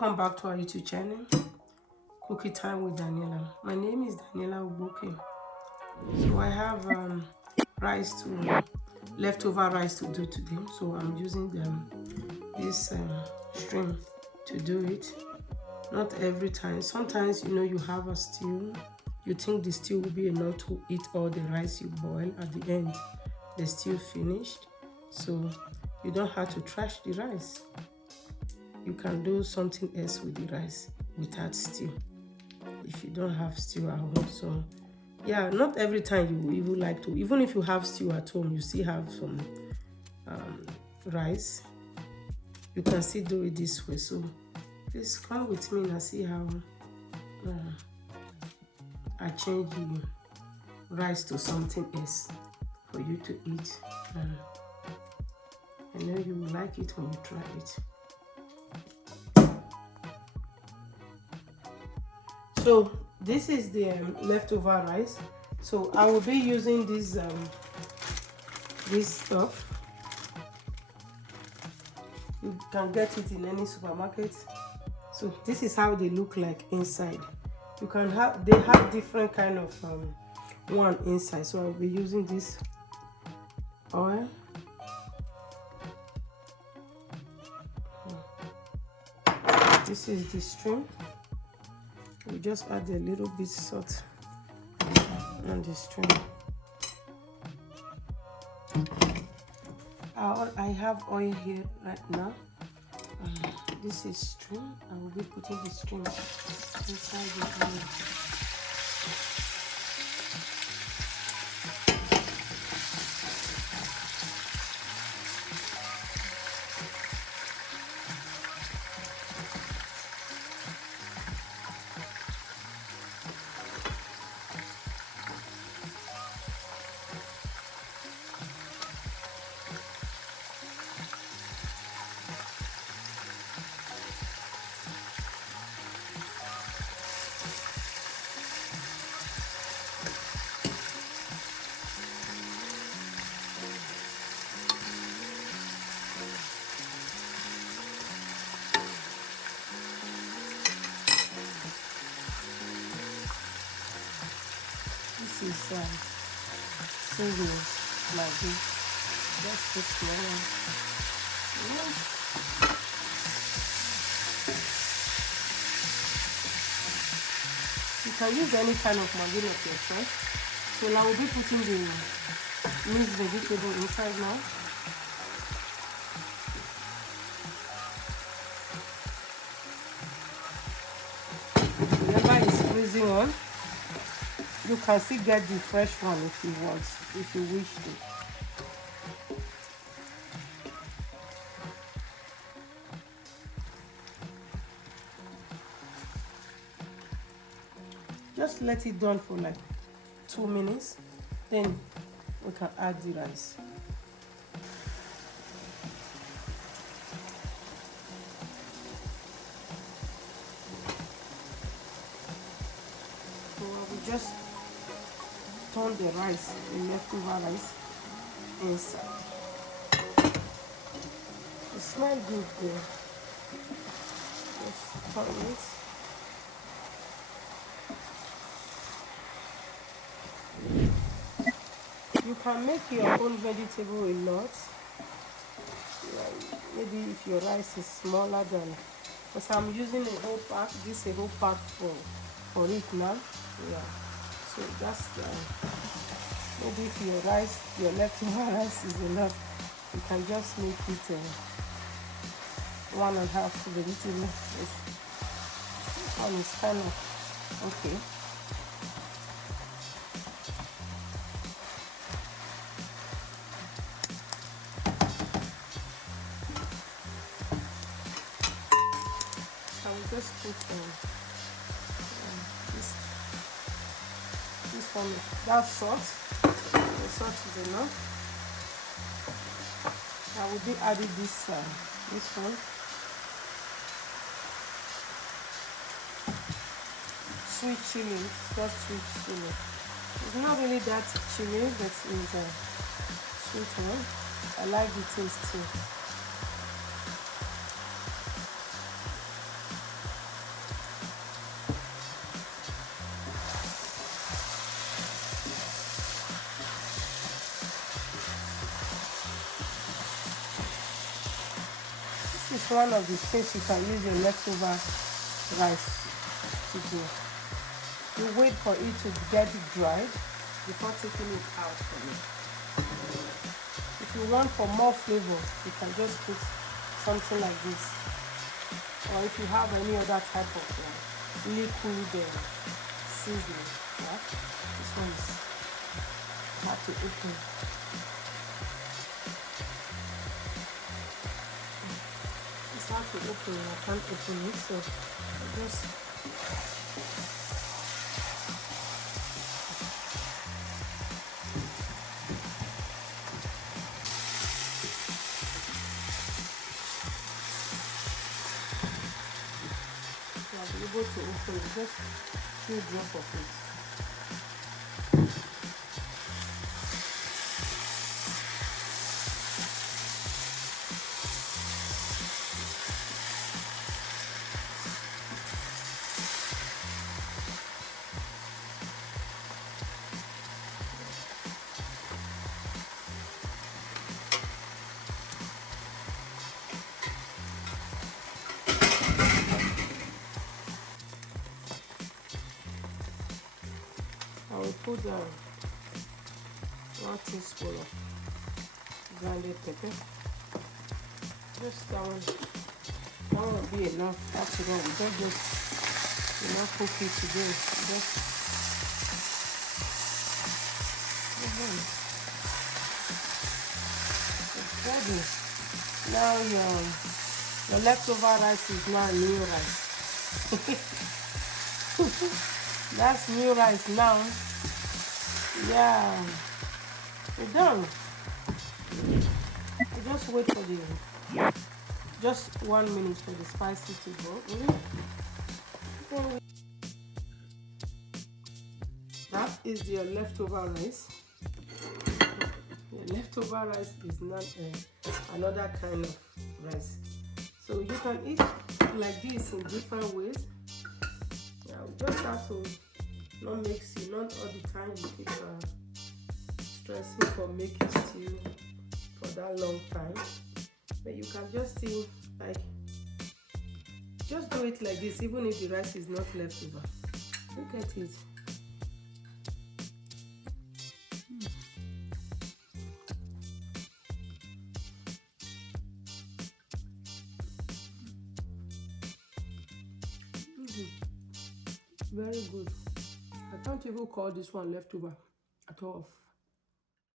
Welcome back to our YouTube channel, Cooking Time with Daniela. My name is Daniela Uboke. So I have leftover rice to do today. So I'm using this stream to do it. Not every time. Sometimes you have a stew. You think the stew will be enough to eat all the rice you boil. At the end, the stew finished. So you don't have to trash the rice. You can do something else with the rice without stew if you don't have stew at home. So yeah, not every time you even like to, even if you have stew at home, you still have some rice. You can still do it this way. So please come with me and see how I change the rice to something else for you to eat. I know you will like it when you try it. So this is the leftover rice. So I will be using this stuff. You can get it in any supermarket. So this is how they look like inside. They have different kind of one inside. So I'll be using this oil. This is the stream. We just add a little bit salt on the stream. I have oil here right now. This is stream. I will be putting the stream inside the oil. This is single like this. Just put small. You can use any kind of margin of your choice. So now we'll be putting the minced vegetable inside now. Whenever it's freezing on, you can still get the fresh one if you want, if you wish to. Just let it done for like 2 minutes, then we can add the rice. So we just turn the rice, the leftover rice, inside. It smells good there. Just turn it. You can make your own vegetable a lot. Maybe if your rice is smaller than, because I'm using a whole pack. This is a whole pack for it now. Yeah. So that's maybe if your leftover rice is enough, you can just make it 1.5 vegetable. This one is kind of okay. I will just put this one. That's salt. The salt is enough. I will be adding this one. Sweet chili, just sweet chili. It's not really that chili, but it's a sweet one. I like the taste too. one of the things you can use your leftover rice to do. You wait for it to get dried before taking it out from it. If you want for more flavor, you can just put something like this, or if you have any other type of liquid seasoning. Yeah? This one is hard to open. It's hard to open. I can't open it, so I just I'll be able to open it. Just few drops of it. I will put 1 teaspoon of grounded pepper. Just that will be enough. After all, we don't just cook it today. Just ready. Now your leftover rice is now new rice. That's new rice now. Yeah, we're done. We just wait for just 1 minute for the spices to go. That is your leftover rice. The leftover rice is not another kind of rice. So you can eat like this in different ways. Yeah, we just have to not mix it, not all the time you keep stressing for making stew for that long time. But you can just still just do it like this, even if the rice is not leftover. Look at it. Very good. I can't even call this one leftover at all.